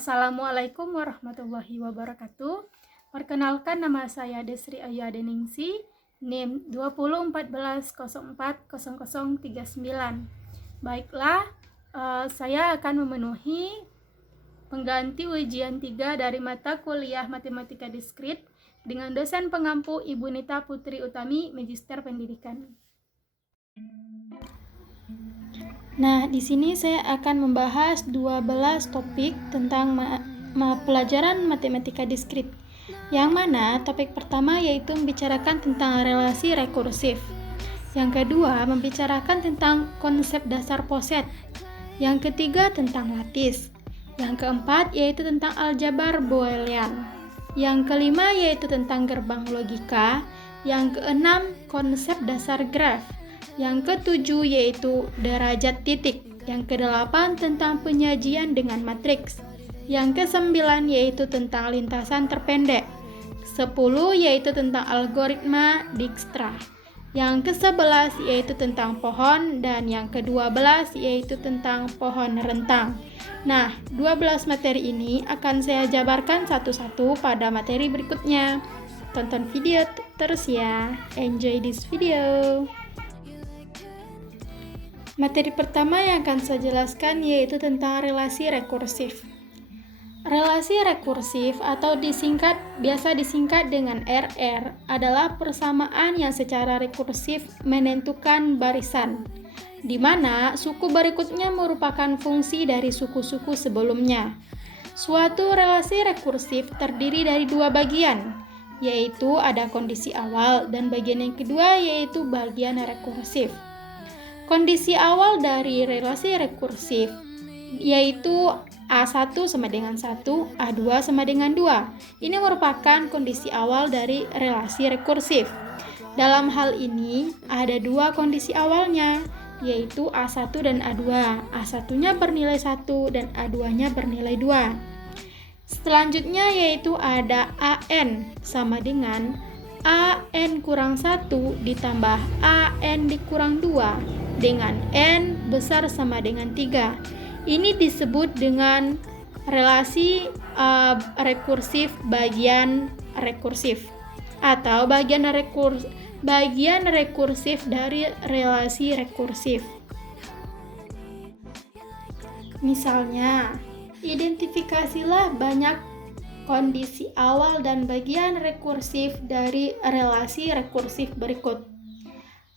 Assalamualaikum warahmatullahi wabarakatuh. Perkenalkan, nama saya Desri Ayu Adeningsi, NIM 2014040039. Baiklah, saya akan memenuhi pengganti ujian 3 dari mata kuliah Matematika Diskrit dengan dosen pengampu Ibu Nita Putri Utami, Magister Pendidikan. Nah, di sini saya akan membahas 12 topik tentang pelajaran matematika diskrit. Yang mana topik pertama yaitu membicarakan tentang relasi rekursif. Yang kedua membicarakan tentang konsep dasar poset. Yang ketiga tentang lattice. Yang keempat yaitu tentang aljabar Boelian. Yang kelima yaitu tentang gerbang logika. Yang keenam konsep dasar graf. Yang ketujuh yaitu derajat titik. Yang kedelapan tentang penyajian dengan matriks. Yang kesembilan yaitu tentang lintasan terpendek. 10 yaitu tentang algoritma Dijkstra. Yang ke-11 yaitu tentang pohon, dan yang ke-12 yaitu tentang pohon rentang. Nah, 12 materi ini akan saya jabarkan satu-satu pada materi berikutnya. Tonton video terus ya. Enjoy this video. Materi pertama yang akan saya jelaskan yaitu tentang relasi rekursif. Relasi rekursif atau biasa disingkat dengan RR adalah persamaan yang secara rekursif menentukan barisan, di mana suku berikutnya merupakan fungsi dari suku-suku sebelumnya. Suatu relasi rekursif terdiri dari dua bagian, yaitu ada kondisi awal dan bagian yang kedua yaitu bagian rekursif. Kondisi awal dari relasi rekursif yaitu A1 sama dengan 1, A2 sama dengan 2. Ini merupakan kondisi awal dari relasi rekursif. Dalam hal ini ada dua kondisi awalnya, yaitu A1 dan A2. A1-nya bernilai 1 dan A2-nya bernilai 2. Selanjutnya yaitu ada AN sama dengan AN kurang 1 ditambah AN dikurang 2 dengan N besar sama dengan 3. Ini disebut dengan relasi rekursif bagian rekursif atau bagian rekursif dari relasi rekursif. Misalnya, identifikasilah banyak kondisi awal dan bagian rekursif dari relasi rekursif berikut.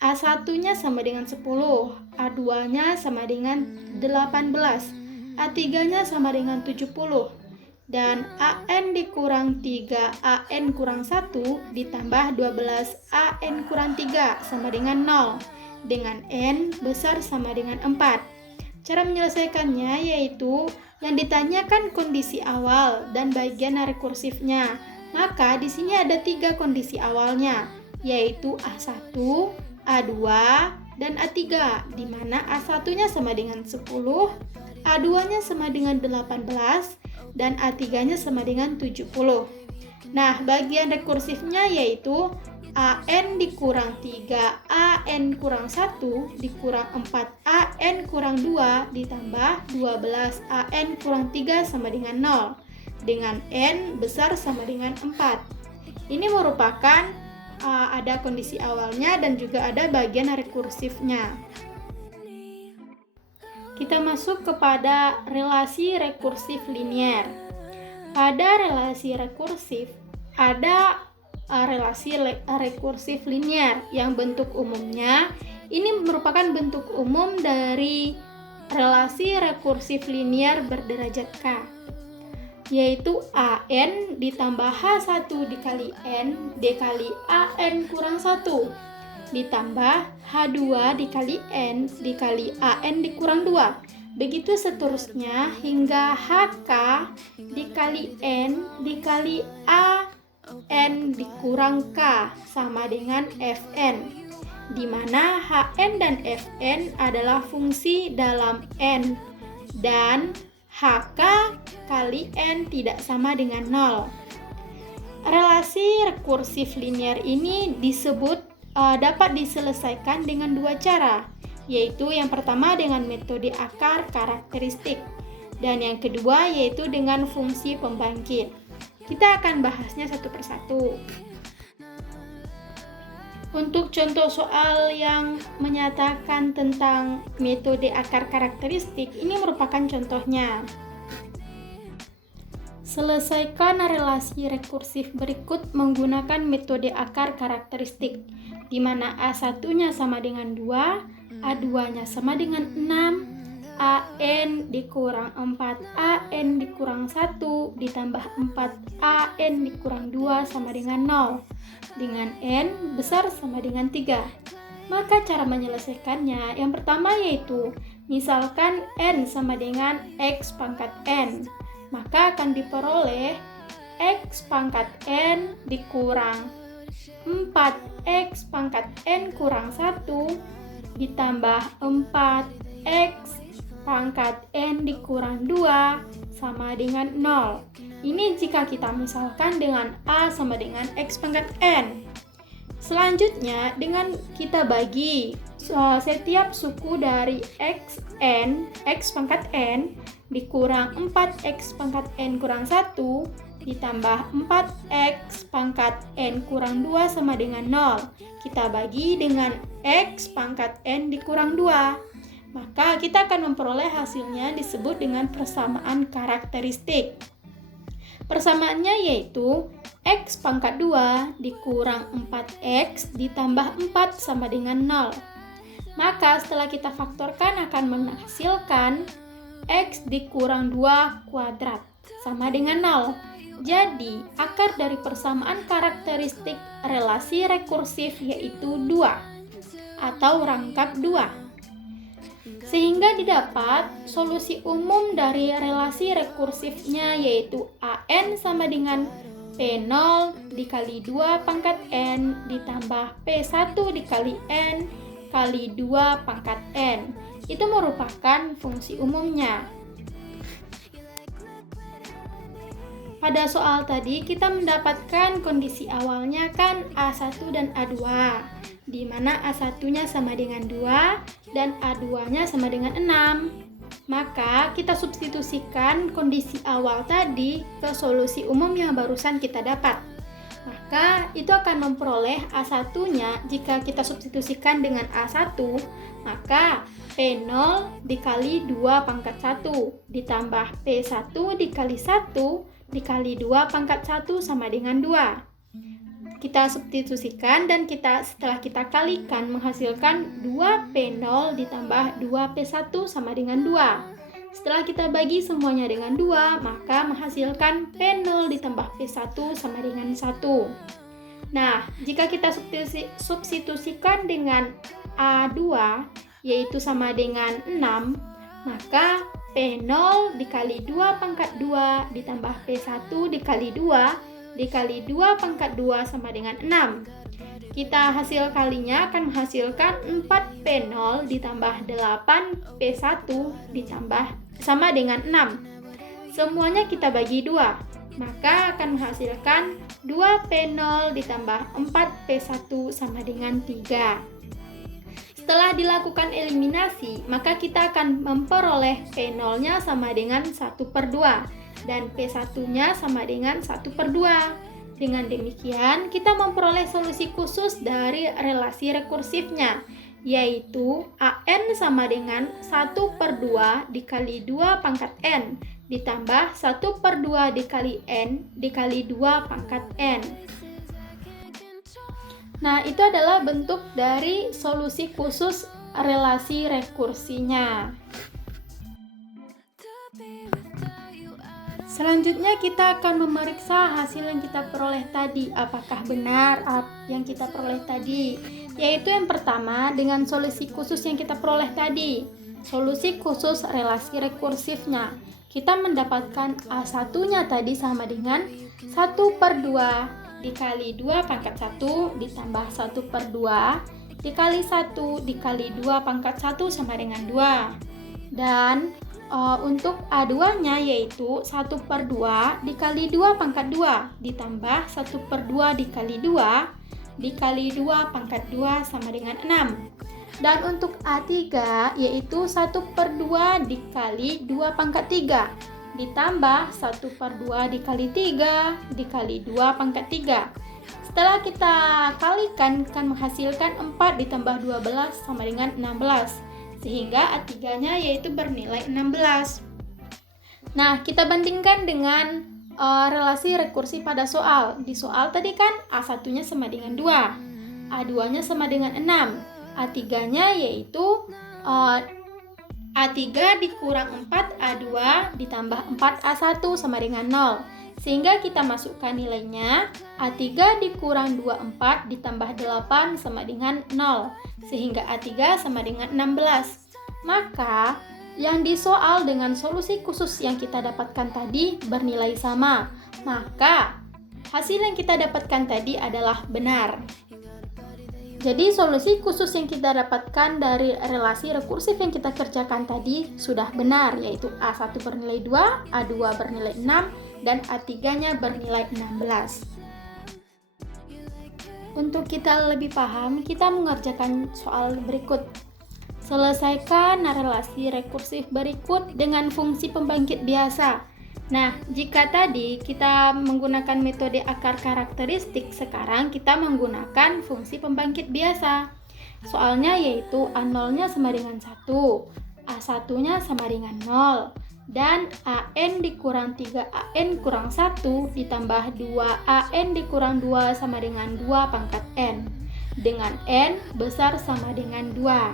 A1-nya sama dengan 10, A2-nya sama dengan 18, A3-nya sama dengan 70, dan AN dikurang 3 AN kurang 1 ditambah 12 AN kurang 3 sama dengan 0, dengan N besar sama dengan 4. Cara menyelesaikannya yaitu yang ditanyakan kondisi awal dan bagian rekursifnya. Maka di sini ada 3 kondisi awalnya, yaitu A1, A2, dan A3, di mana A1-nya sama dengan 10, A2-nya sama dengan 18, dan A3-nya sama dengan 70. Nah, bagian rekursifnya yaitu AN dikurang 3 AN kurang 1 dikurang 4 AN kurang 2 ditambah 12 AN kurang 3 sama dengan 0, dengan N besar sama dengan 4. Ini merupakan ada kondisi awalnya dan juga ada bagian rekursifnya. Kita masuk kepada relasi rekursif linier. Pada relasi rekursif ada relasi rekursif linier yang bentuk umumnya ini merupakan bentuk umum dari relasi rekursif linier berderajat K, yaitu AN ditambah H1 dikali N dikali AN kurang 1 ditambah H2 dikali N dikali AN dikurang 2. Begitu seterusnya hingga HK dikali N dikali AN dikurang K sama dengan Fn, di mana Hn dan Fn adalah fungsi dalam N dan HK kali N tidak sama dengan 0. Relasi rekursif linier ini dapat diselesaikan dengan dua cara, yaitu yang pertama dengan metode akar karakteristik, Dan yang kedua yaitu dengan fungsi pembangkit. Kita akan bahasnya satu persatu. Untuk contoh soal yang menyatakan tentang metode akar karakteristik, ini merupakan contohnya. Selesaikan relasi rekursif berikut menggunakan metode akar karakteristik, di mana A1-nya sama dengan 2, A2-nya sama dengan 6, AN dikurang 4AN dikurang 1 ditambah 4AN dikurang 2 sama dengan 0, dengan N besar sama dengan 3. Maka cara menyelesaikannya yang pertama yaitu misalkan N sama dengan X pangkat N, maka akan diperoleh X pangkat N dikurang 4X pangkat N kurang 1 ditambah 4X pangkat N dikurang 2 sama dengan 0. Ini jika kita misalkan dengan A sama dengan X pangkat N. Selanjutnya dengan kita bagi setiap suku dari XN, X pangkat N dikurang 4X pangkat N kurang 1 ditambah 4X pangkat N kurang 2 sama dengan 0. Kita bagi dengan X pangkat N dikurang 2. Maka kita akan memperoleh hasilnya disebut dengan persamaan karakteristik. Persamaannya yaitu X pangkat 2 dikurang 4X ditambah 4 sama dengan 0. Maka setelah kita faktorkan akan menghasilkan X dikurang 2 kuadrat sama dengan 0. Jadi akar dari persamaan karakteristik relasi rekursif yaitu 2 atau rangkap 2. Sehingga didapat solusi umum dari relasi rekursifnya yaitu AN sama dengan P0 dikali 2 pangkat N ditambah P1 dikali N kali 2 pangkat N. Itu merupakan fungsi umumnya. Pada soal tadi kita mendapatkan kondisi awalnya kan A1 dan A2, di mana A1-nya sama dengan 2 dan A2-nya sama dengan 6. Maka kita substitusikan kondisi awal tadi ke solusi umum yang barusan kita dapat. Maka itu akan memperoleh A1-nya jika kita substitusikan dengan A1, maka P0 dikali 2 pangkat 1 ditambah P1 dikali 1 dikali 2 pangkat 1 sama dengan 2. Kita substitusikan dan setelah kita kalikan menghasilkan 2P0 ditambah 2P1 sama dengan 2. Setelah kita bagi semuanya dengan 2, maka menghasilkan P0 ditambah P1 sama dengan 1. Nah, jika kita substitusikan dengan A2, yaitu sama dengan 6, maka P0 dikali 2 pangkat 2 ditambah P1 dikali 2 dikali 2 pangkat 2 sama dengan 6. Kita hasil kalinya akan menghasilkan 4P0 ditambah 8P1 ditambah sama dengan 6. Semuanya kita bagi 2, maka akan menghasilkan 2P0 ditambah 4P1 sama dengan 3. Setelah dilakukan eliminasi, maka kita akan memperoleh P0-nya sama dengan 1/2 dan P1-nya sama dengan 1/2. Dengan demikian, kita memperoleh solusi khusus dari relasi rekursifnya, yaitu AN sama dengan 1/2 dikali 2 pangkat N ditambah 1/2 dikali N dikali 2 pangkat N. Nah, itu adalah bentuk dari solusi khusus relasi rekursinya. Selanjutnya kita akan memeriksa hasil yang kita peroleh tadi, apakah benar yang kita peroleh tadi. Yaitu yang pertama dengan solusi khusus yang kita peroleh tadi, solusi khusus relasi rekursifnya. Kita mendapatkan A1-nya tadi sama dengan 1/2 dikali 2 pangkat 1 ditambah 1/2 dikali 1 dikali 2 pangkat 1 sama dengan 2. Dan untuk A2-nya yaitu 1/2 dikali 2 pangkat 2 ditambah 1/2 dikali 2 dikali 2 pangkat 2 sama dengan 6. Dan untuk A3 yaitu 1/2 dikali 2 pangkat 3 ditambah 1/2 dikali 3 dikali 2 pangkat 3. Setelah kita kalikan akan menghasilkan 4 ditambah 12 sama dengan 16. Sehingga A3-nya yaitu bernilai 16. Nah, kita bandingkan dengan relasi rekursi pada soal. Di soal tadi kan A1-nya sama dengan 2, A2-nya sama dengan 6, A3-nya yaitu A3 dikurang 4, A2 ditambah 4, A1 sama dengan 0. Sehingga kita masukkan nilainya, A3 dikurang 24 ditambah 8 sama dengan 0. Sehingga A3 sama dengan 16. Maka yang disoal dengan solusi khusus yang kita dapatkan tadi bernilai sama. Maka hasil yang kita dapatkan tadi adalah benar. Jadi solusi khusus yang kita dapatkan dari relasi rekursif yang kita kerjakan tadi sudah benar, yaitu A1 bernilai 2, A2 bernilai 6, dan A3-nya bernilai 16. Untuk kita lebih paham, kita mengerjakan soal berikut. Selesaikan relasi rekursif berikut dengan fungsi pembangkit biasa. Nah, jika tadi kita menggunakan metode akar karakteristik, sekarang kita menggunakan fungsi pembangkit biasa. Soalnya yaitu A0-nya sama dengan 1, A1-nya sama dengan 0, dan AN dikurang 3AN kurang 1 ditambah 2AN dikurang 2 sama dengan 2 pangkat N, dengan N besar sama dengan 2.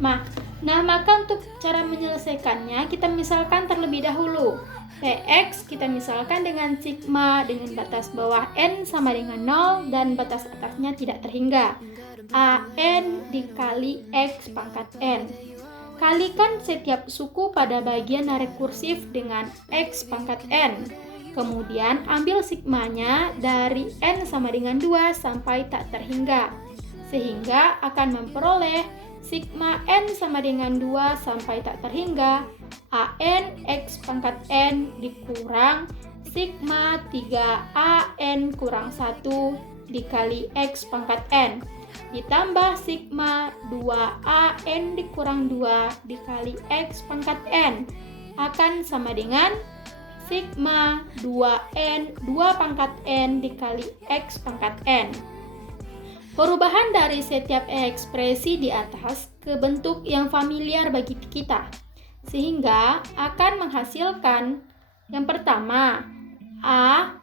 Nah, maka untuk cara menyelesaikannya, kita misalkan terlebih dahulu. Px kita misalkan dengan sigma dengan batas bawah N sama dengan 0 dan batas atasnya tidak terhingga. AN dikali X pangkat N. Kalikan setiap suku pada bagian rekursif dengan X pangkat N. Kemudian ambil sigmanya dari N sama dengan 2 sampai tak terhingga. Sehingga akan memperoleh sigma N sama dengan 2 sampai tak terhingga AN X pangkat N dikurang sigma 3AN kurang 1 dikali X pangkat N ditambah sigma 2AN dikurang 2 dikali X pangkat N akan sama dengan sigma 2N 2 pangkat N dikali X pangkat N. Perubahan dari setiap ekspresi di atas ke bentuk yang familiar bagi kita, sehingga akan menghasilkan yang pertama, A,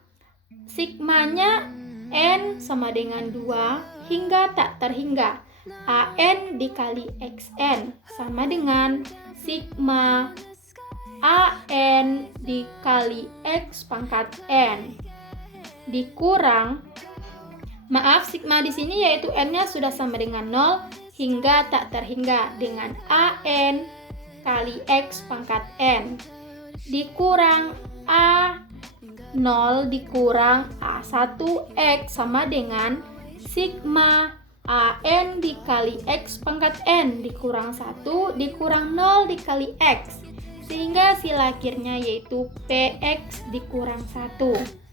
sigmanya N sama dengan 2 hingga tak terhingga, AN dikali XN sama dengan sigma AN dikali X pangkat N dikurang sigma di sini yaitu N-nya sudah sama dengan 0 hingga tak terhingga dengan AN kali X pangkat N dikurang A0 dikurang A1X sama dengan sigma AN dikali X pangkat N dikurang 1 dikurang 0 dikali X sehingga hasil akhirnya yaitu PX dikurang 1.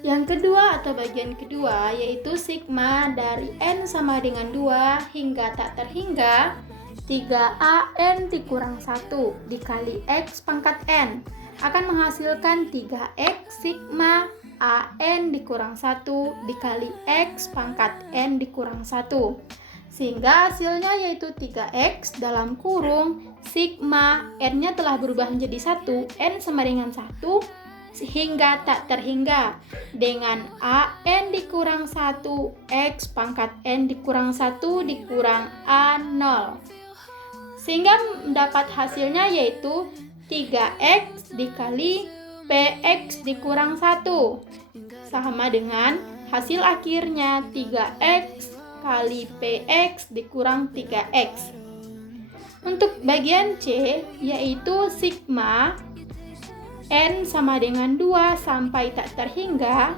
Yang kedua atau bagian kedua yaitu sigma dari N sama dengan 2 hingga tak terhingga 3AN dikurang 1 dikali X pangkat N akan menghasilkan 3X sigma AN dikurang 1 dikali X pangkat N dikurang 1. Sehingga hasilnya yaitu 3X dalam kurung sigma N-nya telah berubah menjadi 1, N sama dengan 1 hingga tak terhingga dengan AN dikurang 1 X pangkat N dikurang 1 dikurang A0 sehingga mendapat hasilnya yaitu 3X dikali PX dikurang 1 sama dengan hasil akhirnya 3X kali PX dikurang 3X. Untuk bagian C yaitu sigma N sama dengan 2 sampai tak terhingga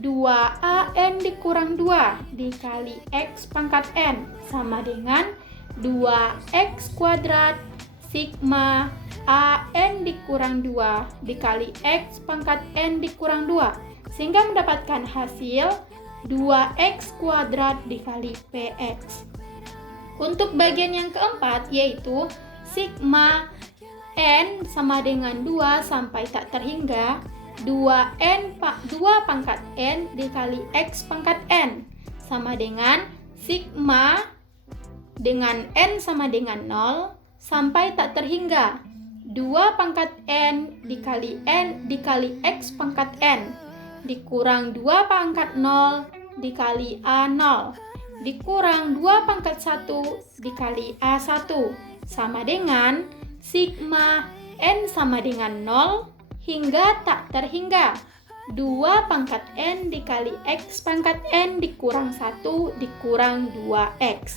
2AN dikurang 2 dikali X pangkat N sama dengan 2X kuadrat sigma AN dikurang 2 dikali X pangkat N dikurang 2 sehingga mendapatkan hasil 2x kuadrat dikali px. Untuk bagian yang keempat yaitu sigma n sama dengan 2 sampai tak terhingga 2 pangkat n dikali x pangkat n sama dengan sigma dengan n sama dengan 0 sampai tak terhingga 2 pangkat n dikali x pangkat n dikurang 2 pangkat 0 dikali A0 dikurang 2 pangkat 1 dikali A1 sama dengan sigma n sama dengan 0 hingga tak terhingga 2 pangkat n dikali x pangkat n dikurang 1 dikurang 2x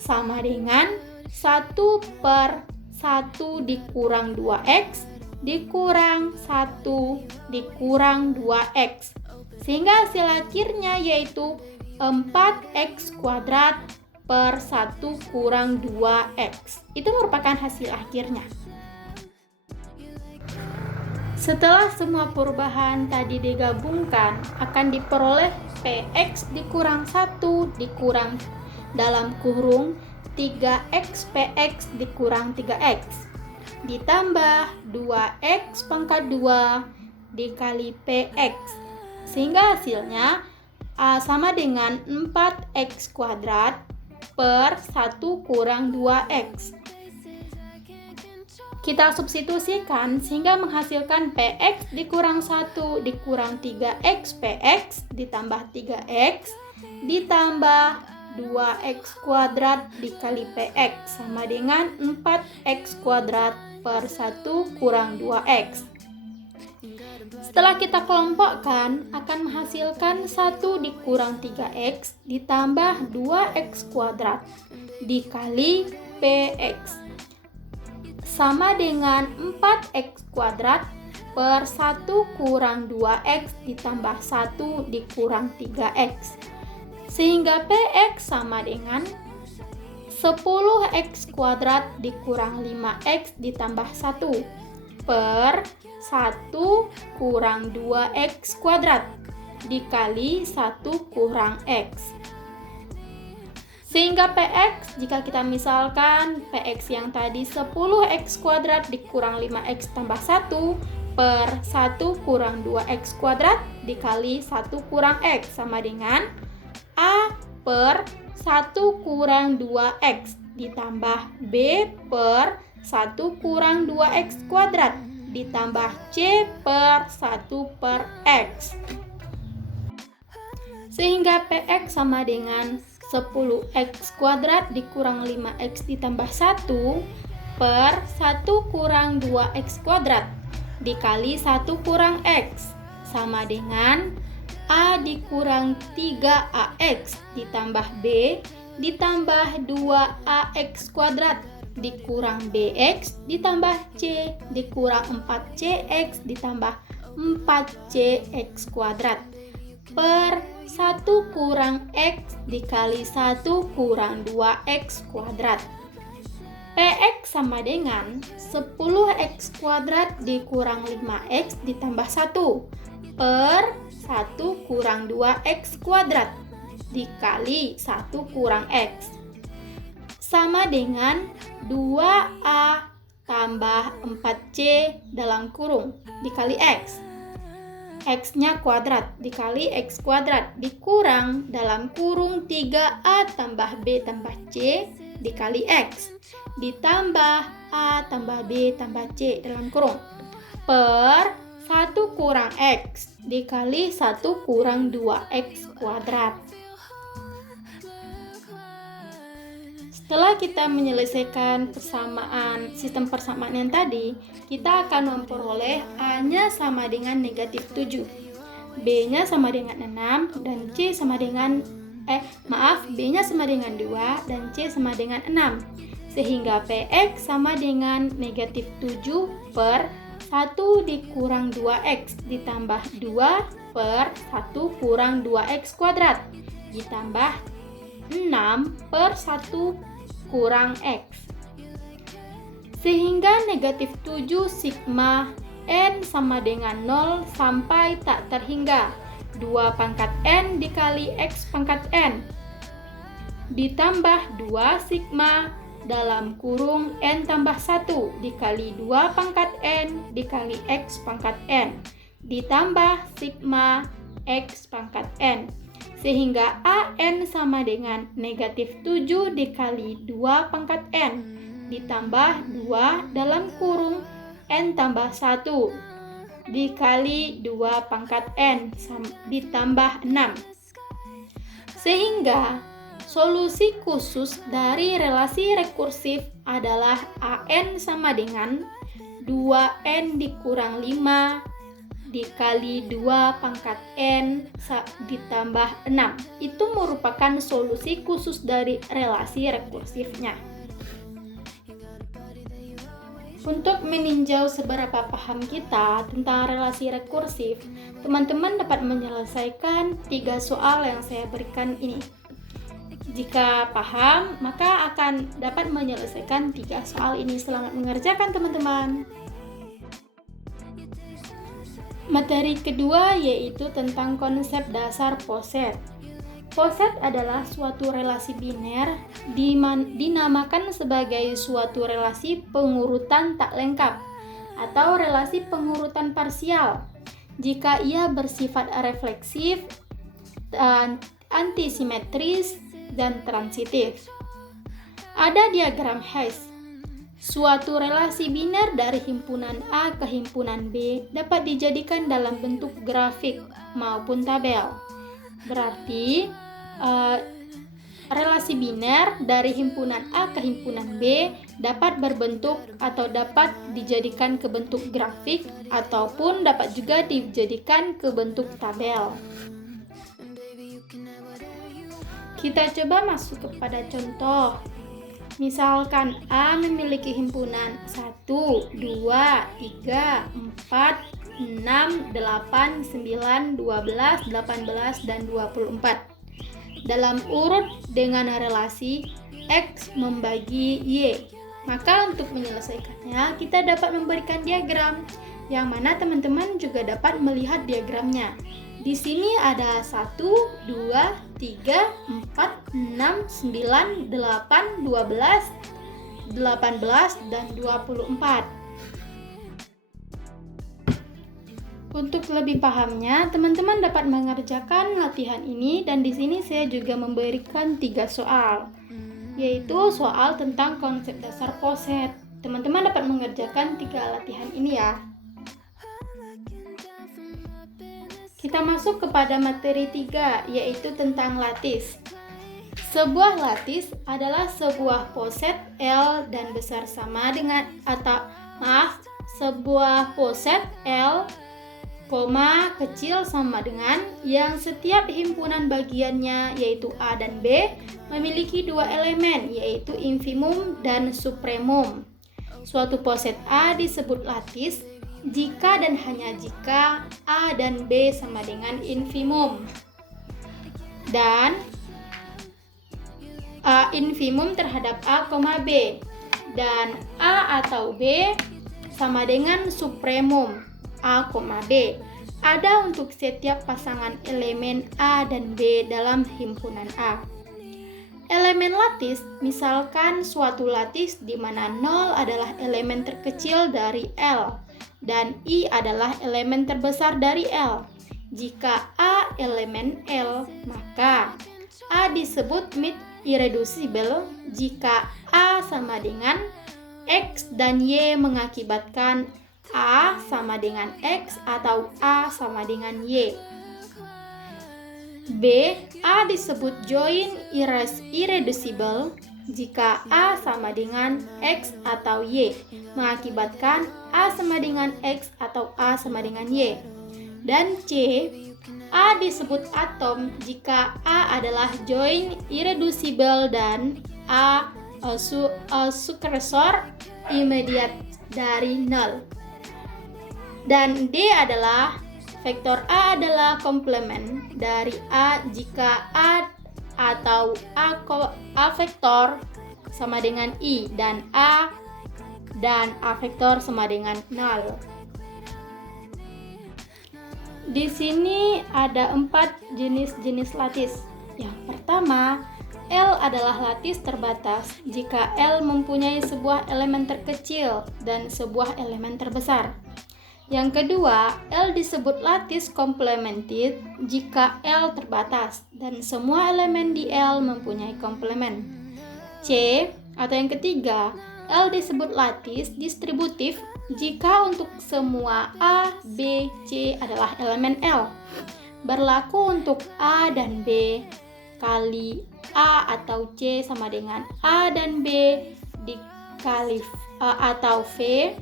sama dengan 1 per 1 dikurang 2x dikurang 1 dikurang 2x sehingga hasil akhirnya yaitu 4x kuadrat per 1 kurang 2x. Itu merupakan hasil akhirnya. Setelah semua perubahan tadi digabungkan, akan diperoleh px dikurang 1 dikurang dalam kurung 3x px dikurang 3x ditambah 2x pangkat 2 dikali px sehingga hasilnya A sama dengan 4x kuadrat per 1 kurang 2x. Kita substitusikan sehingga menghasilkan px dikurang 1 dikurang 3x px ditambah 3x ditambah 2x kuadrat dikali px sama dengan 4x kuadrat per 1 kurang 2x. Setelah kita kelompokkan akan menghasilkan 1 dikurang 3x ditambah 2x kuadrat dikali px sama dengan 4x kuadrat per 1 kurang 2x ditambah 1 dikurang 3x sehingga px sama dengan 10x kuadrat dikurang 5x ditambah 1 per 1 kurang 2x kuadrat dikali 1 kurang x sehingga px jika kita misalkan px yang tadi 10x kuadrat dikurang 5x tambah 1 per 1 kurang 2x kuadrat dikali 1 kurang x sama dengan A per 1 kurang 2x ditambah B per 1 kurang 2x kuadrat ditambah C per 1 per x sehingga px sama dengan 10x kuadrat dikurang 5x ditambah 1 per 1 kurang 2x kuadrat dikali 1 kurang x sama dengan A dikurang 3ax ditambah B ditambah 2ax kuadrat dikurang bx ditambah c dikurang 4cx ditambah 4cx kuadrat per 1 kurang x dikali 1 kurang 2x kuadrat. Px sama dengan 10x kuadrat dikurang 5x ditambah 1 per 1 kurang 2x kuadrat dikali 1 kurang x sama dengan 2a tambah 4c dalam kurung dikali x. X-nya kuadrat dikali x kuadrat dikurang dalam kurung 3a tambah b tambah c dikali x ditambah a tambah b tambah c dalam kurung per 1 kurang x dikali 1 kurang 2x kuadrat. Setelah kita menyelesaikan sistem persamaan yang tadi, kita akan memperoleh A-nya sama dengan negatif 7, B-nya sama dengan 6, dan C sama dengan B-nya sama dengan 2, dan C sama dengan 6. Sehingga Px sama dengan negatif 7 per 1 dikurang 2x ditambah 2 per 1 kurang 2x kuadrat ditambah 6 per 1 kurang x sehingga negatif 7 sigma n sama dengan 0 sampai tak terhingga 2 pangkat N dikali X pangkat N ditambah 2 sigma dalam kurung N tambah 1 dikali 2 pangkat N dikali X pangkat N ditambah sigma X pangkat N, sehingga AN sama dengan negatif 7 dikali 2 pangkat N ditambah 2 dalam kurung N tambah 1 dikali 2 pangkat N ditambah 6. Sehingga solusi khusus dari relasi rekursif adalah AN sama dengan 2N dikurang 5 dikali 2 pangkat N ditambah 6. Itu merupakan solusi khusus dari relasi rekursifnya. Untuk meninjau seberapa paham kita tentang relasi rekursif, teman-teman dapat menyelesaikan 3 soal yang saya berikan ini. Jika paham, maka akan dapat menyelesaikan 3 soal ini. Selamat mengerjakan teman-teman. Materi kedua yaitu tentang konsep dasar poset. Poset adalah suatu relasi biner dinamakan sebagai suatu relasi pengurutan tak lengkap atau relasi pengurutan parsial jika ia bersifat refleksif, antisimetris, dan transitif. Ada diagram Hess. Suatu relasi biner dari himpunan A ke himpunan B dapat dijadikan dalam bentuk grafik maupun tabel. Berarti relasi biner dari himpunan A ke himpunan B dapat berbentuk atau dapat dijadikan ke bentuk grafik ataupun dapat juga dijadikan ke bentuk tabel. Kita coba masuk kepada contoh. Misalkan A memiliki himpunan 1, 2, 3, 4, 6, 8, 9, 12, 18, dan 24 dalam urut dengan relasi X membagi Y. Maka untuk menyelesaikannya kita dapat memberikan diagram yang mana teman-teman juga dapat melihat diagramnya. Di sini ada 1, 2, 3, 4, 6, 9, 8, 12, 18, dan 24. Untuk lebih pahamnya, teman-teman dapat mengerjakan latihan ini dan di sini saya juga memberikan 3 soal, yaitu soal tentang konsep dasar poset. Teman-teman dapat mengerjakan 3 latihan ini ya. Kita masuk kepada materi 3, yaitu tentang lattice. Sebuah lattice adalah sebuah poset L dan besar sama dengan sebuah poset L, kecil sama dengan yang setiap himpunan bagiannya yaitu A dan B memiliki 2 elemen yaitu infimum dan supremum. Suatu poset A disebut lattice jika dan hanya jika A dan B sama dengan infimum dan infimum terhadap A, B dan A atau B sama dengan supremum A, B ada untuk setiap pasangan elemen A dan B dalam himpunan A. Elemen lattice misalkan suatu lattice di mana 0 adalah elemen terkecil dari L dan I adalah elemen terbesar dari L. Jika A elemen L, maka A disebut mid irreducible jika A sama dengan X dan Y mengakibatkan A sama dengan X atau A sama dengan Y. B. A disebut joint irreducible jika A sama dengan X atau Y mengakibatkan A sama dengan X atau A sama dengan Y. Dan C. A disebut atom jika A adalah joint irreducible dan A successor immediate dari 0. Dan D adalah vektor A adalah komplement dari A jika A atau A vektor sama dengan I dan A vektor sama dengan 0. Di sini ada 4 jenis-jenis lattice. Yang pertama, L adalah lattice terbatas jika L mempunyai sebuah elemen terkecil dan sebuah elemen terbesar. Yang kedua, L disebut lattice complemented jika L terbatas dan semua elemen di L mempunyai komplement. C, atau yang ketiga, L disebut lattice distributif jika untuk semua A, B, C adalah elemen L. Berlaku untuk A dan B kali A atau C sama dengan A dan B dikali atau V,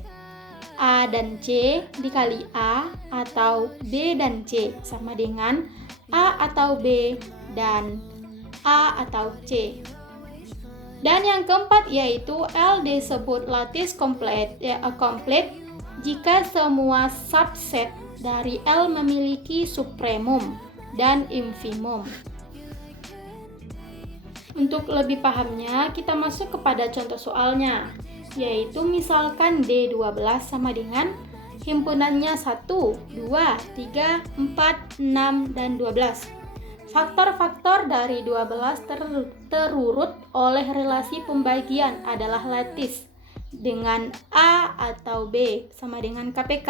A dan C dikali A atau B dan C sama dengan A atau B dan A atau C. Dan yang keempat yaitu L disebut lattice complete jika semua subset dari L memiliki supremum dan infimum. Untuk lebih pahamnya, kita masuk kepada contoh soalnya, yaitu misalkan D12 sama dengan himpunannya 1, 2, 3, 4, 6, dan 12. Faktor-faktor dari 12 terurut oleh relasi pembagian adalah lattice dengan A atau B sama dengan KPK,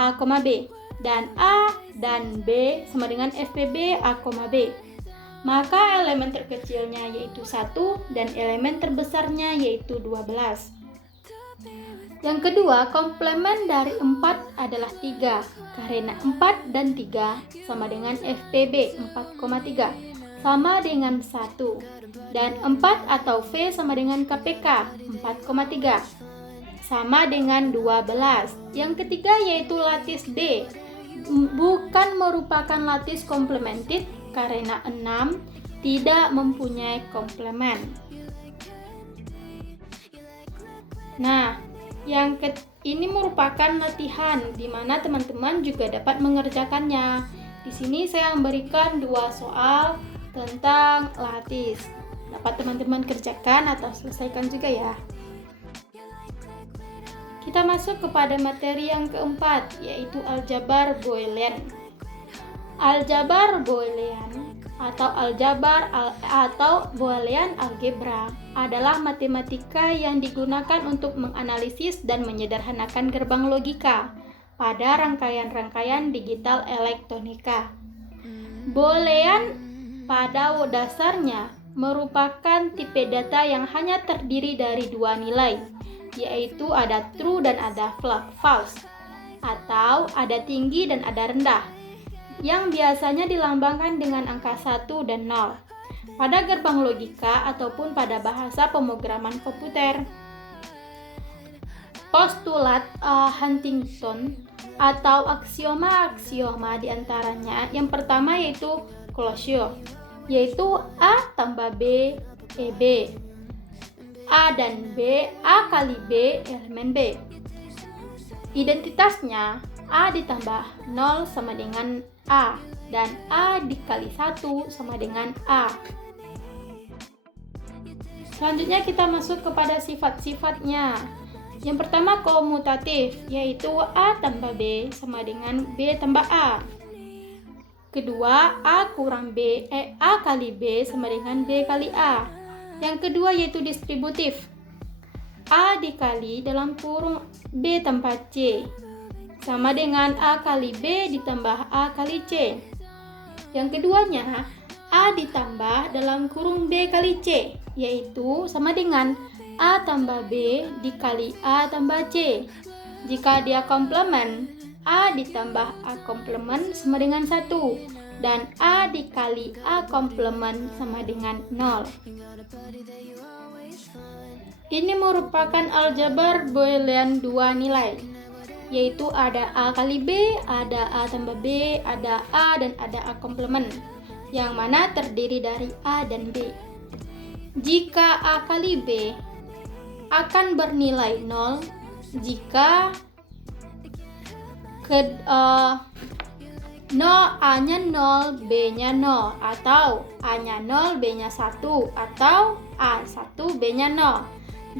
A, B, dan A dan B sama dengan FPB A, B. Maka elemen terkecilnya yaitu 1 dan elemen terbesarnya yaitu 12. Yang kedua, komplement dari 4 adalah 3 karena 4 dan 3 sama dengan FPB 4,3 sama dengan 1 dan 4 atau V sama dengan KPK 4,3 sama dengan 12. Yang ketiga yaitu lattice D bukan merupakan lattice complemented karena 6 tidak mempunyai komplement. Nah, ini merupakan latihan di mana teman-teman juga dapat mengerjakannya. Di sini saya memberikan 2 soal tentang lattice. Dapat teman-teman kerjakan atau selesaikan juga ya. Kita masuk kepada materi yang keempat, yaitu aljabar Boolean. Aljabar Boolean atau Boolean algebra adalah matematika yang digunakan untuk menganalisis dan menyederhanakan gerbang logika pada rangkaian-rangkaian digital elektronika. Boolean pada dasarnya merupakan tipe data yang hanya terdiri dari 2 nilai, yaitu ada true dan ada false, atau ada tinggi dan ada rendah, yang biasanya dilambangkan dengan angka 1 dan 0 pada gerbang logika ataupun pada bahasa pemrograman komputer. Postulat Huntington atau aksioma-aksioma diantaranya yang pertama yaitu closure, yaitu A tambah B, B. A dan B, A kali B, elemen B. Identitasnya A ditambah 0 sama dengan A dan A dikali 1 sama dengan A. Selanjutnya kita masuk kepada sifat-sifatnya. Yang pertama komutatif, yaitu A tambah B sama dengan B tambah A. Kedua A kurang B, A kali B sama dengan B kali A. Yang kedua yaitu distributif, A dikali dalam kurung B tambah C sama dengan A kali B ditambah A kali C. Yang keduanya A ditambah dalam kurung B kali C, yaitu sama dengan A tambah B dikali A tambah C. Jika dia komplement, A ditambah A komplement sama dengan 1 dan A dikali A komplement sama dengan 0. Ini merupakan aljabar Boolean 2 nilai, yaitu ada A kali B, ada A tambah B, ada A dan ada A komplement, yang mana terdiri dari A dan B. Jika A kali B akan bernilai 0 jika A-nya 0, B-nya 0, atau A-nya 0, B-nya 1, atau A1, B-nya 0.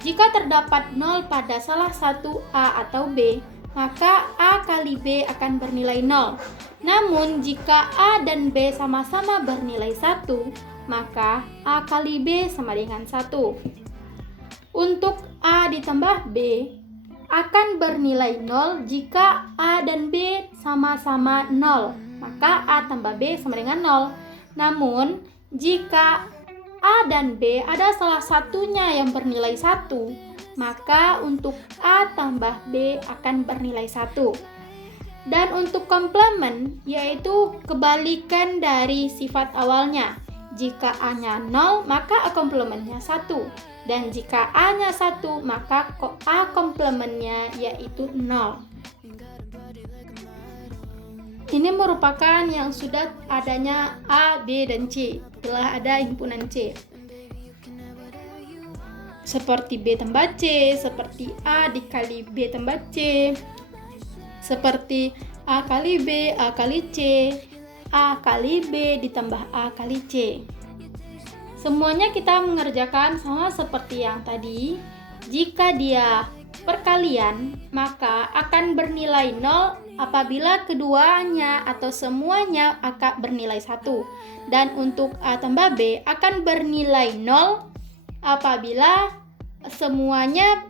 Jika terdapat 0 pada salah satu A atau B, maka A kali B akan bernilai 0. Namun jika A dan B sama-sama bernilai 1, maka A kali B sama dengan 1. Untuk A ditambah B akan bernilai 0 jika A dan B sama-sama 0, maka A tambah B sama dengan 0. Namun jika A dan B ada salah satunya yang bernilai 1, maka untuk A tambah B akan bernilai 1. Dan untuk komplement, yaitu kebalikan dari sifat awalnya. Jika A-nya 0, maka A komplementnya 1. Dan jika A-nya 1, maka A komplementnya yaitu 0. Ini merupakan yang sudah adanya A, B, dan C. Telah ada himpunan C. Seperti B tambah C, seperti A dikali B tambah C, seperti A kali B, A kali C, A kali B ditambah A kali C. Semuanya kita mengerjakan sama seperti yang tadi. Jika dia perkalian, maka akan bernilai 0 apabila keduanya atau semuanya akan bernilai 1. Dan untuk A tambah B akan bernilai 0 apabila semuanya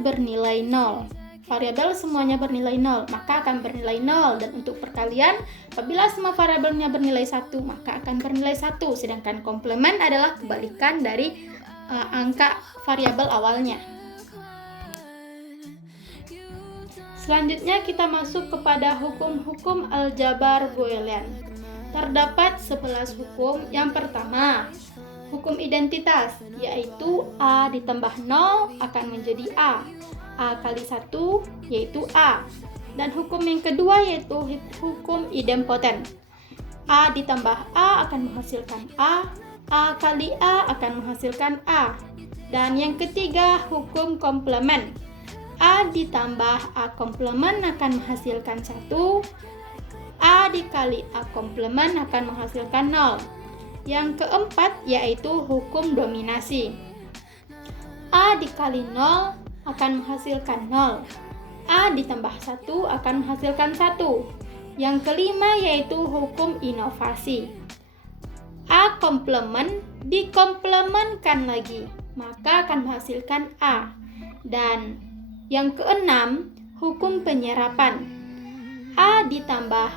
bernilai 0. Variabel semuanya bernilai 0, maka akan bernilai 0. Dan untuk perkalian, apabila semua variabelnya bernilai 1, maka akan bernilai 1. Sedangkan komplement adalah kebalikan dari angka variabel awalnya. Selanjutnya kita masuk kepada hukum-hukum aljabar Boolean. Terdapat 11 hukum. Yang pertama, hukum identitas, yaitu A ditambah 0 akan menjadi A. A kali 1 yaitu A. Dan hukum yang kedua yaitu hukum idempoten. A ditambah A akan menghasilkan A. A kali A akan menghasilkan A. Dan yang ketiga hukum komplement. A ditambah A komplement akan menghasilkan 1. A dikali A komplement akan menghasilkan 0. Yang keempat yaitu hukum dominasi. A dikali 0 akan menghasilkan 0. A ditambah 1 akan menghasilkan 1. Yang kelima yaitu hukum inovasi. A komplement dikomplementkan lagi, maka akan menghasilkan A. Dan yang keenam, hukum penyerapan. A ditambah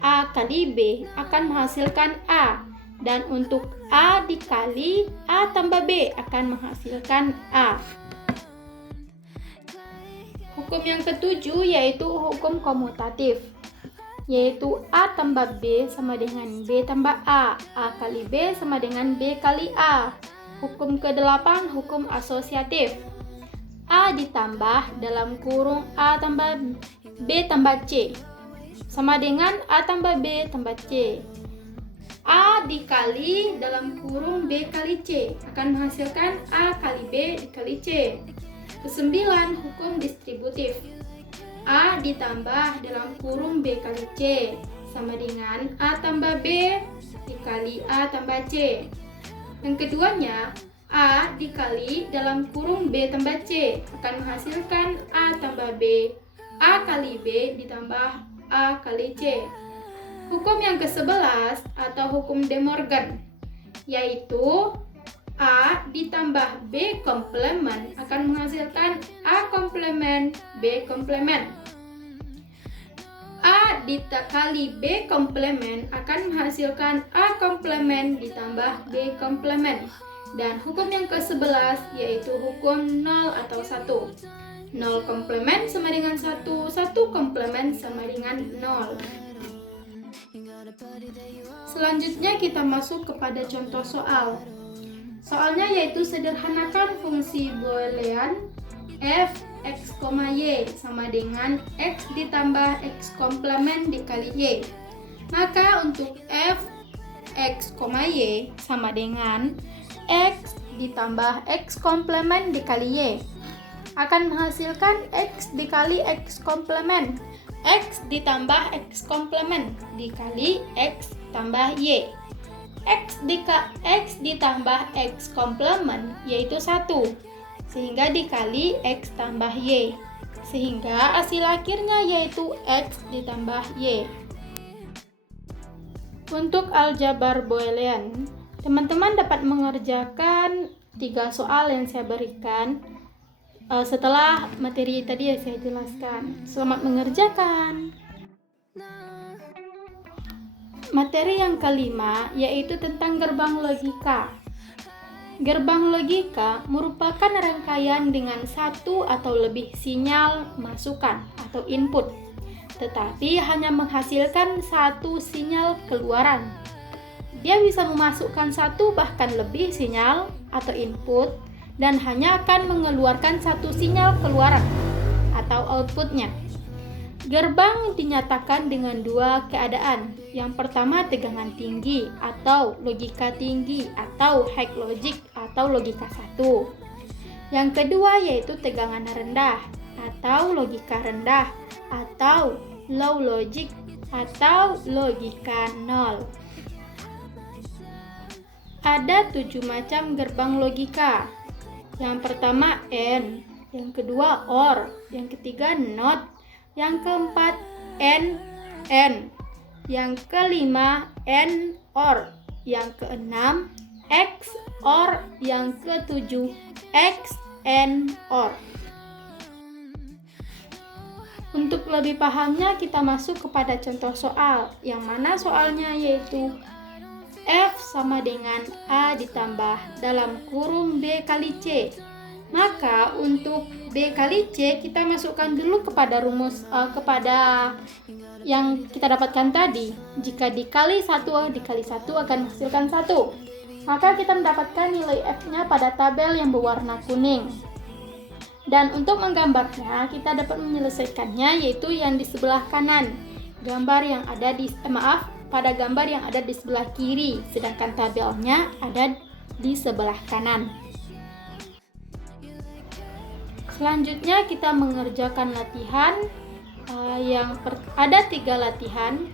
A kali B akan menghasilkan A. Dan untuk A dikali A tambah B akan menghasilkan A. Hukum yang ketujuh yaitu hukum komutatif, yaitu A tambah B sama dengan B tambah A. A kali B sama dengan B kali A. Hukum ke-8 hukum asosiatif. A ditambah dalam kurung A tambah B tambah C sama dengan A tambah B tambah C. A dikali dalam kurung B kali C akan menghasilkan A kali B dikali C. Kesembilan, hukum distributif. A ditambah dalam kurung B kali C sama dengan A tambah B dikali A tambah C. Yang keduanya, A dikali dalam kurung B tambah C akan menghasilkan A tambah B. A kali B ditambah A kali C. Hukum yang ke-11 atau hukum De Morgan, yaitu A ditambah B komplement akan menghasilkan A komplement B komplement. A dikali B komplement akan menghasilkan A komplement ditambah B komplement. Dan hukum yang ke-11 yaitu hukum 0 atau 1. 0 komplement sama dengan 1, 1 komplement sama dengan 0. Selanjutnya kita masuk kepada contoh soal. Soalnya yaitu sederhanakan fungsi Boolean f x, y sama dengan x ditambah x komplement dikali y. Maka untuk f x, y sama dengan x ditambah x komplement dikali y akan menghasilkan x dikali x komplement. X ditambah x komplement dikali x tambah y. X ditambah x komplement yaitu 1. sehingga dikali X tambah Y, sehingga hasil akhirnya yaitu X ditambah Y. Untuk aljabar Boolean, teman-teman dapat mengerjakan 3 soal yang saya berikan setelah materi tadi yang saya jelaskan. Selamat mengerjakan. Materi yang kelima yaitu tentang gerbang logika. Gerbang logika merupakan rangkaian dengan satu atau lebih sinyal masukan atau input, tetapi hanya menghasilkan satu sinyal keluaran. Dia bisa memasukkan satu bahkan lebih sinyal atau input dan hanya akan mengeluarkan satu sinyal keluaran atau outputnya. Gerbang dinyatakan dengan 2 keadaan. Yang pertama tegangan tinggi atau logika tinggi atau high logic atau logika 1. Yang kedua yaitu tegangan rendah atau logika rendah atau low logic atau logika 0. Ada 7 macam gerbang logika. Yang pertama AND, yang kedua OR, yang ketiga NOT, yang keempat AND, yang kelima AND/OR, yang keenam XOR, yang ketujuh XNOR. Untuk lebih pahamnya kita masuk kepada contoh soal, yang mana soalnya yaitu F sama dengan A ditambah dalam kurung B kali C. Maka untuk B kali C kita masukkan dulu kepada rumus kepada yang kita dapatkan tadi. Jika dikali 1 dikali 1 akan menghasilkan 1. Maka kita mendapatkan nilai F-nya pada tabel yang berwarna kuning. Dan untuk menggambarnya kita dapat menyelesaikannya yaitu yang di sebelah kanan. Pada gambar yang ada di sebelah kiri, sedangkan tabelnya ada di sebelah kanan. Selanjutnya kita mengerjakan latihan ada 3 latihan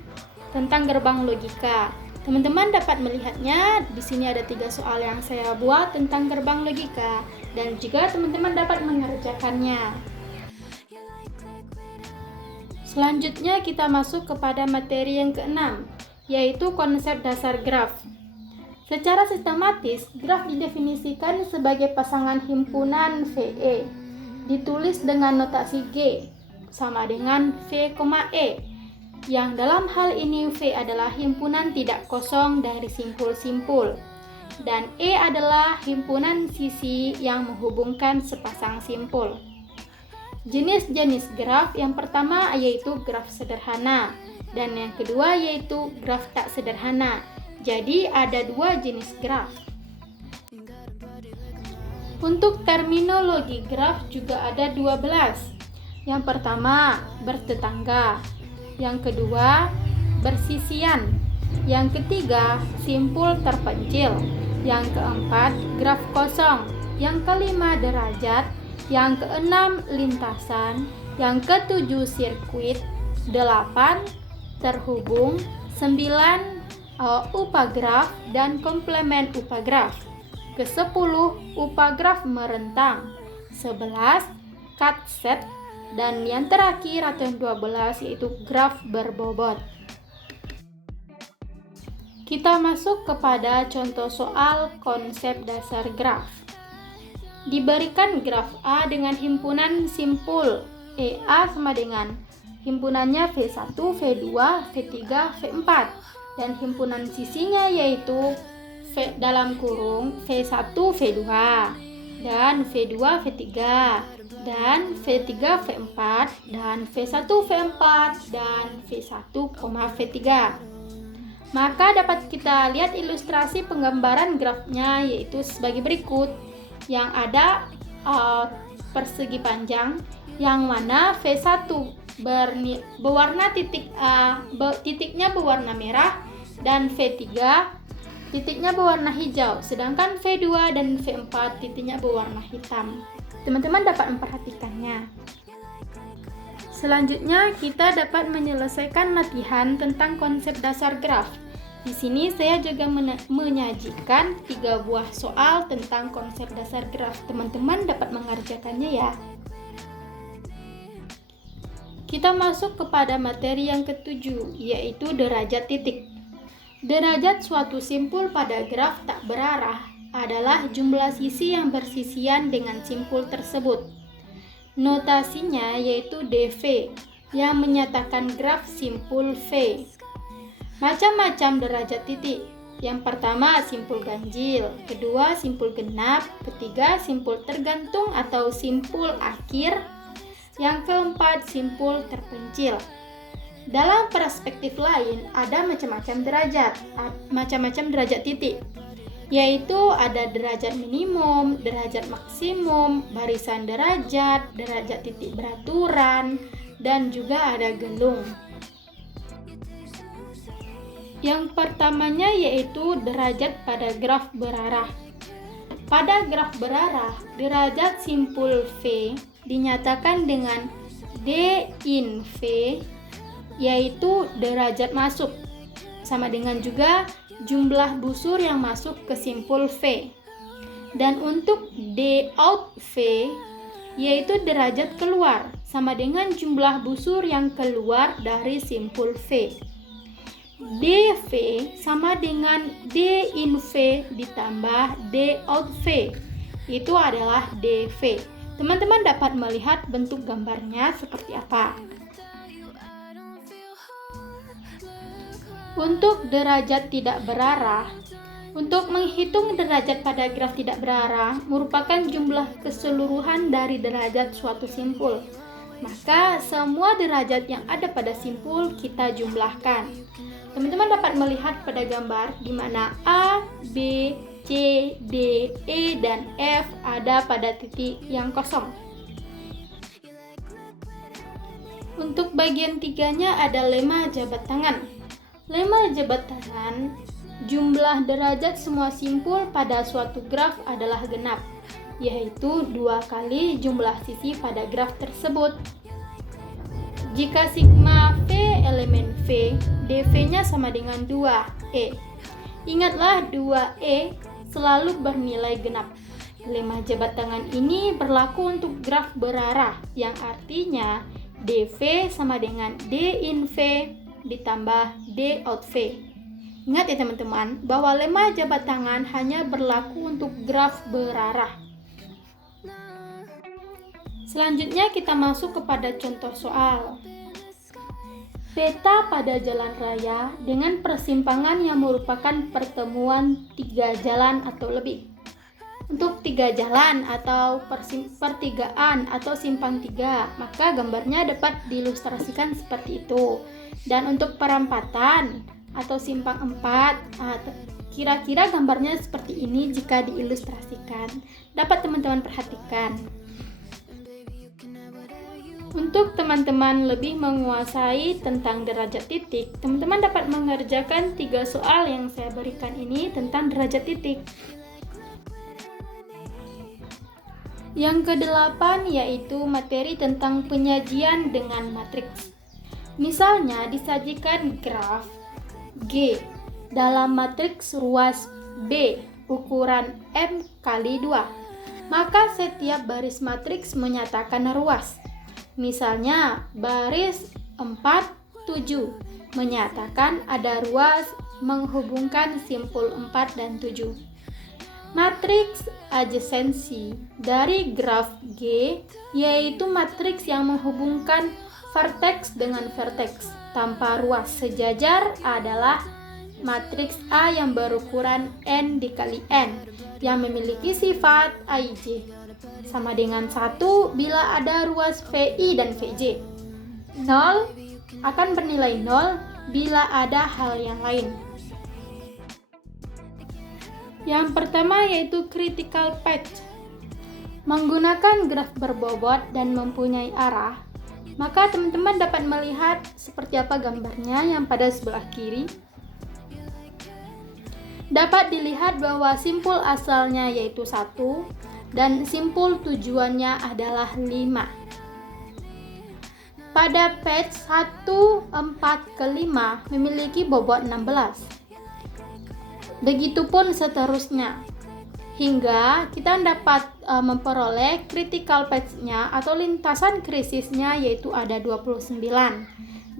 tentang gerbang logika. Teman-teman dapat melihatnya, di sini ada 3 soal yang saya buat tentang gerbang logika dan juga teman-teman dapat mengerjakannya. Selanjutnya kita masuk kepada materi yang keenam, yaitu konsep dasar graf. Secara sistematis, graf didefinisikan sebagai pasangan himpunan VE, ditulis dengan notasi G sama dengan V, E, yang dalam hal ini V adalah himpunan tidak kosong dari simpul-simpul, dan E adalah himpunan sisi yang menghubungkan sepasang simpul. Jenis-jenis graf yang pertama yaitu graf sederhana, dan yang kedua yaitu graf tak sederhana. Jadi ada 2 jenis graf. Untuk terminologi graf juga ada 12. Yang pertama bertetangga, yang kedua bersisian, yang ketiga simpul terpencil, yang keempat graf kosong, yang kelima derajat, yang keenam lintasan, yang ketujuh sirkuit, 8 terhubung, 9 upagraf dan komplement upagraf, ke-10 upagraf merentang, 11 cut set, dan yang terakhir atau yang 12 yaitu graf berbobot. Kita masuk kepada contoh soal konsep dasar graf. Diberikan graf A dengan himpunan simpul EA sama dengan himpunannya V1, V2, V3, V4 dan himpunan sisinya yaitu dalam kurung V1, V2 dan V2, V3 dan V3, V4 dan V1, V4 dan V1, V3. Maka dapat kita lihat ilustrasi penggambaran grafnya yaitu sebagai berikut, yang ada persegi panjang yang mana V1 berwarna titiknya berwarna merah dan V3 titiknya berwarna hijau, sedangkan V2 dan V4 titiknya berwarna hitam. Teman-teman dapat memperhatikannya. Selanjutnya kita dapat menyelesaikan latihan tentang konsep dasar graf. Di sini saya juga menyajikan 3 buah soal tentang konsep dasar graf. Teman-teman dapat mengerjakannya ya. Kita masuk kepada materi yang ke-7, yaitu derajat titik. Derajat suatu simpul pada graf tak berarah adalah jumlah sisi yang bersisian dengan simpul tersebut. Notasinya yaitu dV, yang menyatakan graf simpul V. Macam-macam derajat titik. Yang pertama simpul ganjil, kedua simpul genap, ketiga simpul tergantung atau simpul akhir, yang keempat simpul terpencil. Dalam perspektif lain ada macam-macam derajat titik, yaitu ada derajat minimum, derajat maksimum, barisan derajat titik beraturan, dan juga ada gelung. Yang pertamanya yaitu derajat pada graf berarah. Pada graf berarah, derajat simpul V dinyatakan dengan D in V, yaitu derajat masuk, sama dengan juga jumlah busur yang masuk ke simpul V. Dan untuk D out V, yaitu derajat keluar, sama dengan jumlah busur yang keluar dari simpul V. dV sama dengan D in V ditambah D out V, itu adalah dV. Teman-teman dapat melihat bentuk gambarnya seperti apa. Untuk derajat tidak berarah, untuk menghitung derajat pada graf tidak berarah merupakan jumlah keseluruhan dari derajat suatu simpul. Maka semua derajat yang ada pada simpul kita jumlahkan. Teman-teman dapat melihat pada gambar di mana A, B, C, D, E, dan F ada pada titik yang kosong. Untuk bagian tiganya ada lemma jabat tangan. Lemma jabat tangan, jumlah derajat semua simpul pada suatu graf adalah genap, yaitu 2 kali jumlah sisi pada graf tersebut. Jika sigma V elemen V, dV-nya sama dengan 2E. Ingatlah 2E selalu bernilai genap. Lemma jabat tangan ini berlaku untuk graf berarah, yang artinya dV sama dengan D in V ditambah D out V. Ingat ya teman-teman, bahwa lemma jabat tangan hanya berlaku untuk graf berarah. Selanjutnya kita masuk kepada contoh soal. Peta pada jalan raya dengan persimpangan yang merupakan pertemuan 3 jalan atau lebih. Untuk 3 jalan atau pertigaan atau simpang 3, maka gambarnya dapat diilustrasikan seperti itu. Dan untuk perempatan atau simpang 4, kira-kira gambarnya seperti ini jika diilustrasikan. Dapat teman-teman perhatikan. Untuk teman-teman lebih menguasai tentang derajat titik, teman-teman dapat mengerjakan 3 soal yang saya berikan ini tentang derajat titik. Yang ke-8 yaitu materi tentang penyajian dengan matriks. Misalnya disajikan graf G dalam matriks ruas B ukuran M kali 2. Maka setiap baris matriks menyatakan ruas. Misalnya baris 4, 7 menyatakan ada ruas menghubungkan simpul 4 dan 7. Matriks adjasensi dari graf G yaitu matriks yang menghubungkan vertex dengan vertex tanpa ruas sejajar adalah matriks A yang berukuran N dikali N yang memiliki sifat IJ sama dengan 1 bila ada ruas VI dan VJ. 0 akan bernilai 0 bila ada hal yang lain. Yang pertama yaitu critical path. Menggunakan graf berbobot dan mempunyai arah, maka teman-teman dapat melihat seperti apa gambarnya yang pada sebelah kiri. Dapat dilihat bahwa simpul asalnya yaitu 1 dan simpul tujuannya adalah 5. Pada page 1, 4 ke 5 memiliki bobot 16. Begitupun seterusnya, hingga kita dapat memperoleh critical path-nya atau lintasan krisisnya yaitu ada 29,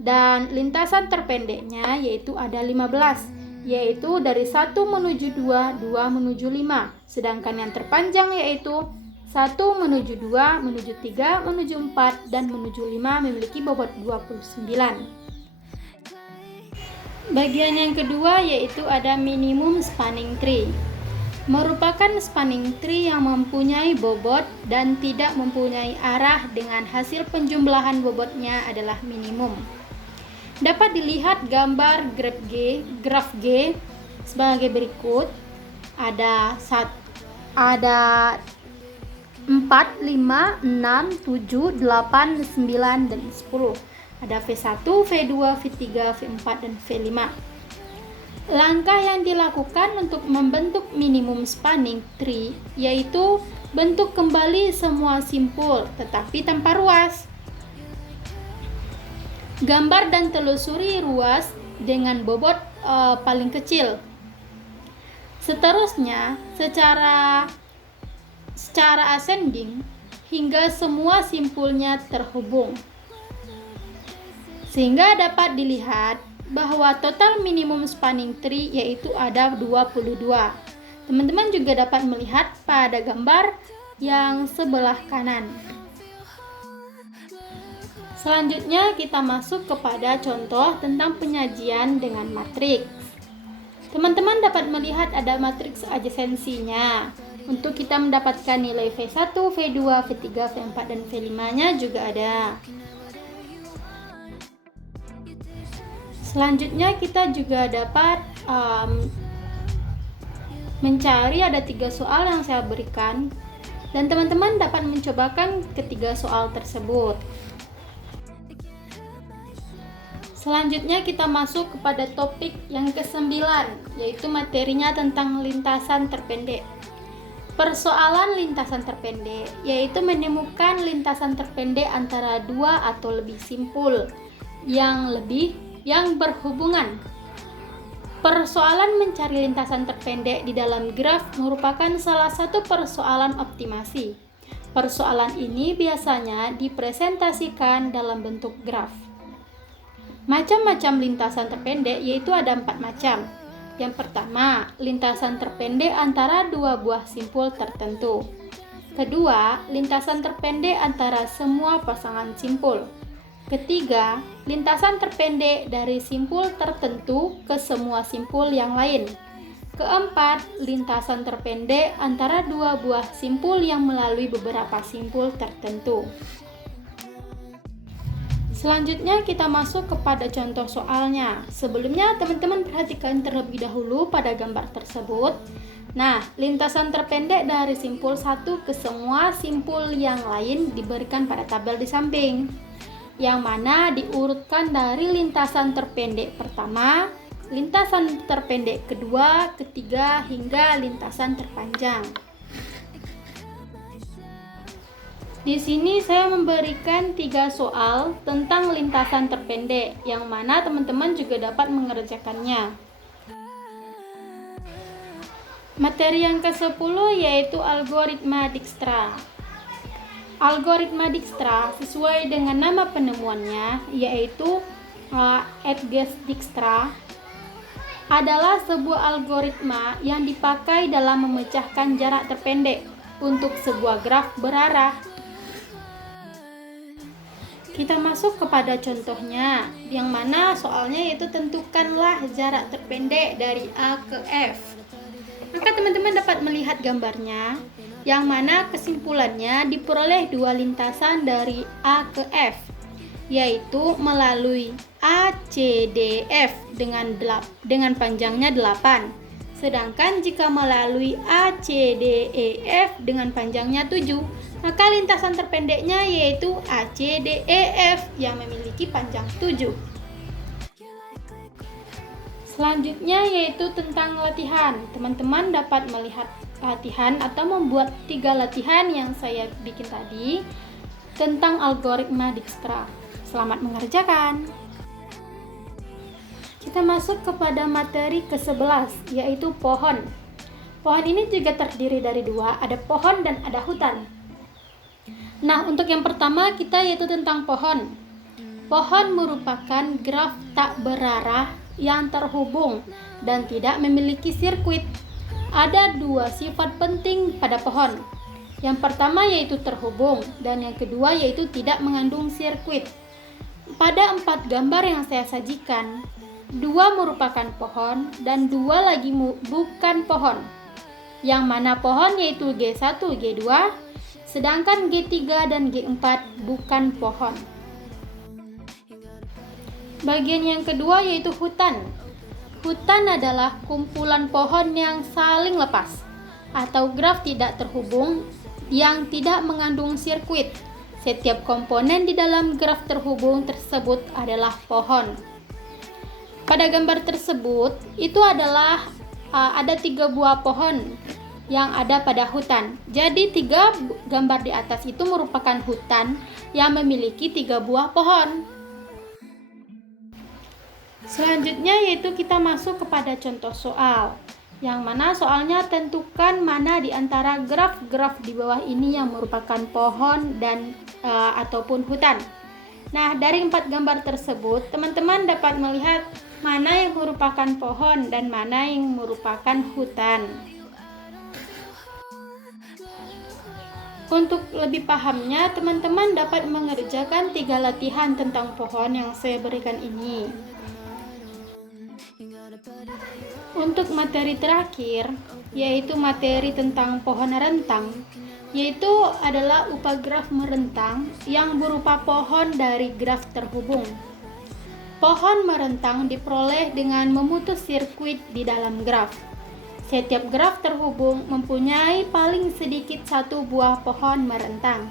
dan lintasan terpendeknya yaitu ada 15, yaitu dari 1 menuju 2, 2 menuju 5, sedangkan yang terpanjang yaitu 1 menuju 2, menuju 3, menuju 4, dan menuju 5 memiliki bobot 29. Bagian yang kedua yaitu ada minimum spanning tree. Merupakan spanning tree yang mempunyai bobot dan tidak mempunyai arah dengan hasil penjumlahan bobotnya adalah minimum. Dapat dilihat gambar graf G sebagai berikut. Ada 4, 5, 6, 7, 8, 9, dan 10. Ada V1, V2, V3, V4, dan V5. Langkah yang dilakukan untuk membentuk minimum spanning tree yaitu bentuk kembali semua simpul tetapi tanpa ruas. Gambar dan telusuri ruas dengan bobot paling kecil. Seterusnya, secara ascending hingga semua simpulnya terhubung. Sehingga dapat dilihat bahwa total minimum spanning tree yaitu ada 22. Teman-teman juga dapat melihat pada gambar yang sebelah kanan. Selanjutnya kita masuk kepada contoh tentang penyajian dengan matriks. Teman-teman dapat melihat ada matriks adjasensinya. Untuk kita mendapatkan nilai V1, V2, V3, V4, dan V5-nya juga ada. Selanjutnya kita juga dapat mencari, ada 3 soal yang saya berikan dan teman-teman dapat mencobakan ketiga soal tersebut. Selanjutnya kita masuk kepada topik yang ke-9, yaitu materinya tentang lintasan terpendek. Persoalan lintasan terpendek yaitu menemukan lintasan terpendek antara 2 atau lebih simpul yang berhubungan. Persoalan mencari lintasan terpendek di dalam graf merupakan salah satu persoalan optimasi. Persoalan ini biasanya dipresentasikan dalam bentuk graf. Macam-macam lintasan terpendek yaitu ada 4 macam. Yang pertama, lintasan terpendek antara 2 buah simpul tertentu. Kedua, lintasan terpendek antara semua pasangan simpul. Ketiga, lintasan terpendek dari simpul tertentu ke semua simpul yang lain. Keempat, lintasan terpendek antara 2 buah simpul yang melalui beberapa simpul tertentu. Selanjutnya kita masuk kepada contoh soalnya. Sebelumnya teman-teman perhatikan terlebih dahulu pada gambar tersebut. Nah, lintasan terpendek dari simpul 1 ke semua simpul yang lain diberikan pada tabel di samping, yang mana diurutkan dari lintasan terpendek pertama, lintasan terpendek kedua, ketiga, hingga lintasan terpanjang. Di sini saya memberikan 3 soal tentang lintasan terpendek, yang mana teman-teman juga dapat mengerjakannya. Materi yang ke-10 yaitu algoritma Dijkstra. Algoritma Dijkstra sesuai dengan nama penemuannya yaitu Edges Dijkstra adalah sebuah algoritma yang dipakai dalam memecahkan jarak terpendek untuk sebuah graf berarah. Kita masuk kepada contohnya, yang mana soalnya yaitu tentukanlah jarak terpendek dari A ke F. Maka teman-teman dapat melihat gambarnya, yang mana kesimpulannya diperoleh 2 lintasan dari A ke F, yaitu melalui ACDF dengan panjangnya 8. Sedangkan jika melalui ACDEF dengan panjangnya 7, maka lintasan terpendeknya yaitu ACDEF yang memiliki panjang 7. Selanjutnya yaitu tentang latihan. Teman-teman dapat melihat latihan atau membuat 3 latihan yang saya bikin tadi tentang algoritma Dijkstra. Selamat mengerjakan. Kita masuk kepada materi ke-11, yaitu pohon. Pohon ini juga terdiri dari dua, ada pohon dan ada hutan. Nah, untuk yang pertama kita yaitu tentang pohon. Pohon merupakan graf tak berarah yang terhubung dan tidak memiliki sirkuit. Ada dua sifat penting pada pohon. Yang pertama yaitu terhubung dan yang kedua yaitu tidak mengandung sirkuit. Pada 4 gambar yang saya sajikan, 2 merupakan pohon dan 2 lagi bukan pohon. Yang mana pohon yaitu G1, G2, sedangkan G3 dan G4 bukan pohon. Bagian yang kedua yaitu hutan. Hutan adalah kumpulan pohon yang saling lepas atau graf tidak terhubung yang tidak mengandung sirkuit. Setiap komponen di dalam graf terhubung tersebut adalah pohon. Pada gambar tersebut itu adalah ada 3 buah pohon yang ada pada hutan. Jadi 3 gambar di atas itu merupakan hutan yang memiliki 3 buah pohon. Selanjutnya yaitu kita masuk kepada contoh soal, yang mana soalnya tentukan mana di antara graf-graf di bawah ini yang merupakan pohon dan ataupun hutan. Nah, dari 4 gambar tersebut, teman-teman dapat melihat mana yang merupakan pohon dan mana yang merupakan hutan. Untuk lebih pahamnya, teman-teman dapat mengerjakan 3 latihan tentang pohon yang saya berikan ini. Untuk materi terakhir, yaitu materi tentang pohon rentang, yaitu adalah upagraf merentang yang berupa pohon dari graf terhubung. Pohon merentang diperoleh dengan memutus sirkuit di dalam graf. Setiap graf terhubung mempunyai paling sedikit 1 buah pohon merentang.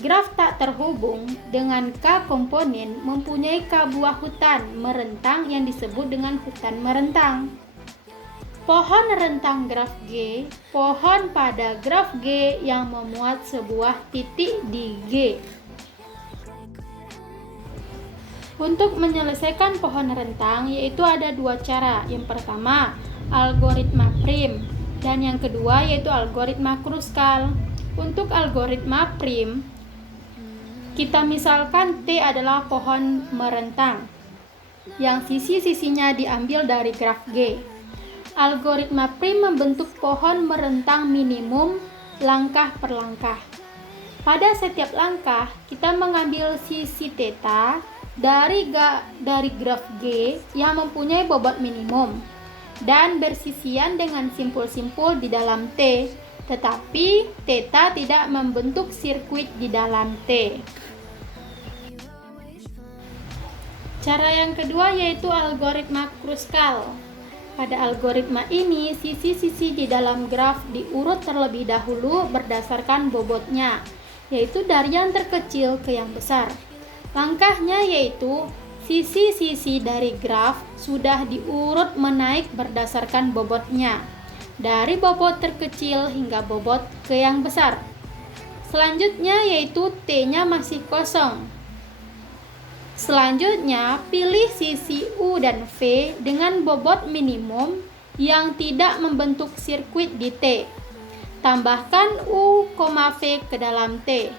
Graf tak terhubung dengan K komponen mempunyai K buah hutan merentang yang disebut dengan hutan merentang. Pohon rentang graf G, pohon pada graf G yang memuat sebuah titik di G. Untuk menyelesaikan pohon rentang yaitu ada 2 cara. Yang pertama, algoritma prim, dan yang kedua yaitu algoritma Kruskal. Untuk algoritma prim, kita misalkan T adalah pohon merentang yang sisi-sisinya diambil dari graf G. Algoritma prim membentuk pohon merentang minimum langkah per langkah. Pada setiap langkah, kita mengambil sisi theta dari graf G yang mempunyai bobot minimum dan bersisian dengan simpul-simpul di dalam T, tetapi theta tidak membentuk sirkuit di dalam T. Cara yang kedua yaitu algoritma Kruskal. Pada algoritma ini, sisi-sisi di dalam graf diurut terlebih dahulu berdasarkan bobotnya, yaitu dari yang terkecil ke yang besar. Langkahnya yaitu sisi-sisi dari graf sudah diurut menaik berdasarkan bobotnya, dari bobot terkecil hingga bobot ke yang besar. Selanjutnya yaitu T-nya masih kosong. Selanjutnya, pilih sisi U dan V dengan bobot minimum yang tidak membentuk sirkuit di T. Tambahkan U, V ke dalam T.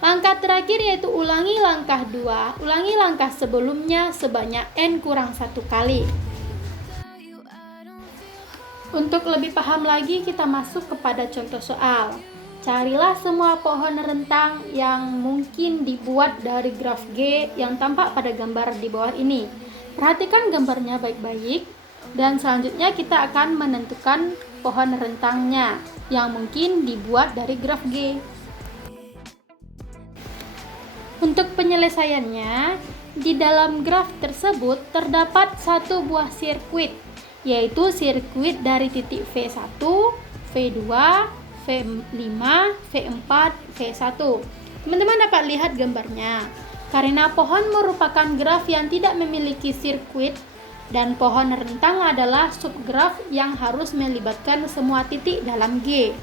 Langkah terakhir yaitu ulangi langkah 2, ulangi langkah sebelumnya sebanyak N-1 kali. Untuk lebih paham lagi, kita masuk kepada contoh soal. Carilah semua pohon rentang yang mungkin dibuat dari graf G yang tampak pada gambar di bawah ini. Perhatikan gambarnya baik-baik dan selanjutnya kita akan menentukan pohon rentangnya yang mungkin dibuat dari graf G. Untuk penyelesaiannya, di dalam graf tersebut terdapat 1 buah sirkuit, yaitu sirkuit dari titik V1, V2, V5, V4, V1. Teman-teman dapat lihat gambarnya. Karena pohon merupakan graf yang tidak memiliki sirkuit dan pohon rentang adalah subgraf yang harus melibatkan semua titik dalam G.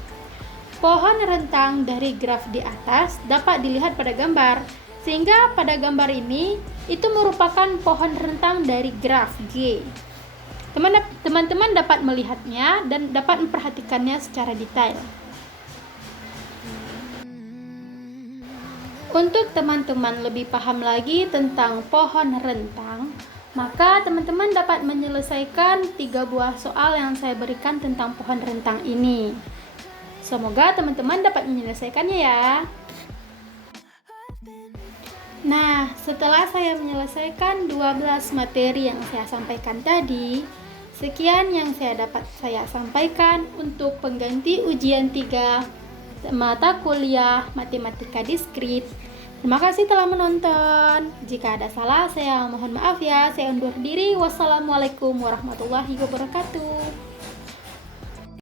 Pohon rentang dari graf di atas dapat dilihat pada gambar. Sehingga pada gambar ini itu merupakan pohon rentang dari graf G. Teman-teman dapat melihatnya dan dapat memperhatikannya secara detail. Untuk teman-teman lebih paham lagi tentang pohon rentang, maka teman-teman dapat menyelesaikan 3 buah soal yang saya berikan tentang pohon rentang ini. Semoga teman-teman dapat menyelesaikannya ya. Nah, setelah saya menyelesaikan 12 materi yang saya sampaikan tadi, sekian yang saya sampaikan untuk pengganti ujian 3 mata kuliah Matematika Diskrit. Terima kasih telah menonton. Jika ada salah, saya mohon maaf ya. Saya undur diri. Wassalamualaikum warahmatullahi wabarakatuh.